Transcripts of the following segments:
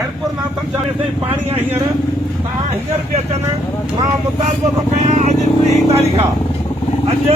खैरपुर नाथन चाहे से पानी आहे हींअर तव्हां हींअर बि अचनि मां मुतालबो थो कयां अॼु 3 तारीख़ आहे अॼु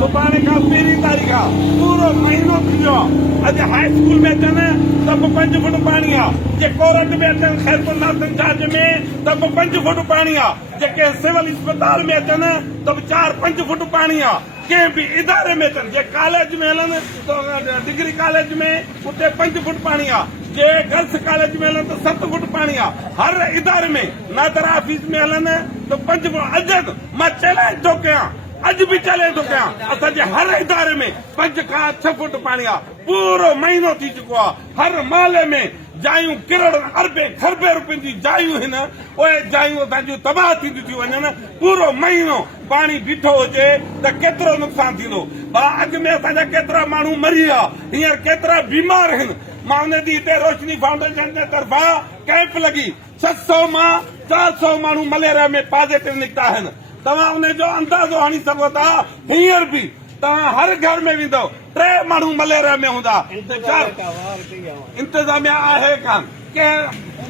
सुभाणे खां 15 तारीख़ आहे पूरो महीनो थी वियो आहे अॼु हाई स्कूल में अचनि त बि 5 फुट पाणी आहे जे कोरट में अचनि खैरपुर नाथन चार्ज में त बि 5 फुट पाणी आहे जेके सिविल अस्पताल में अचनि त बि 4-5 फुट पाणी आहे कंहिं बि इदारे में अचनि जे कॉलेज में हलनि त डिग्री कॉलेज में उते 5 फुट पाणी आहे जे गर्ल्स कॉलेज में हलनि त 7 फुट पाणी आहे हर इदारे में नादर ऑफिस में हलनि त 5 फुट अॼु मां चैलेंज थो कयां अॼु बि चैलेंज थो कयां असांजे हर इदारे में 5 खां 6 फुट पाणी आहे पूरो महीनो थी चुको आहे हर माले में जायूं किरड़ अरबे खरबे रुपयनि जी जायूं आहिनि उहे जायूं असांजूं तबाह थींदियूं थी वञनि पूरो महीनो पाणी बीठो हुजे त केतिरो नुक़सान थींदो भला अॻु में असांजा केतिरा माण्हू मरी विया हींअर केतिरा बीमार आहिनि मां उन ॾींहुं हिते रोशनी फाउंडेशन जे तरफ़ां कैंप लॻी 600 मां 400 माण्हू मलेरिया में पॉज़िटिव निकिता आहिनि तव्हां उनजो अंदाज़ो हणी सघो था हींअर बि तव्हां हर घर में वेंदव 3 माण्हू मलेरिया में हूंदा इंतजामिया आहे कान कंहिं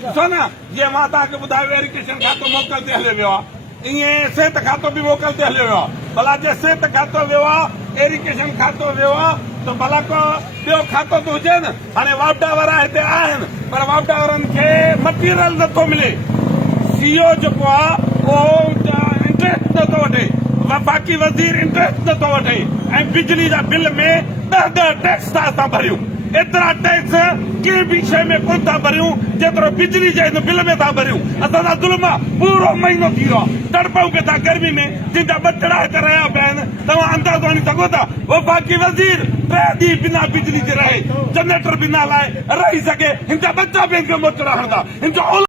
ॾिसो न जीअं मां तव्हांखे ॿुधायो एजुकेशन खातो मोकल ते हलियो वियो आहे ईअं सिहत खातो बि मोकल ते हलियो वियो आहे भला जे सिहत खातो वियो आहे एजुकेशन खातो वियो आहे त भला को ॿियो खातो त हुजे न हाणे वापडा वारा हिते आहिनि पर वापडा वारनि खे मटीरियल नथो मिले सीओ जेको आहे उहो इंट्रस्ट नथो वठे वफ़ाक़ी वज़ीर इंट्रस्ट नथो वठे ऐं बिजली जा बिल में 10 टैक्स था असां भरियूं एतिरा टैक्स कंहिं बि शइ में कोन था भरियूं जेतिरो बिजली जे हिन बिल में था भरियूं असांजा ज़ुल्म पूरो महीनो थी वियो आहे तड़पाऊं पिया था गर्मी में जिन जा ॿचिड़ा हिते रहिया पिया आहिनि तव्हां अंदाज़ो हणी सघो था वफ़ाक़ी वज़ीर 3 ॾींहं बिना बिजली जे रहे जनरेटर बिना लाइ रही सघे हिन जा बच्चा पंहिंजो मोचड़ा हणंदा हिन जो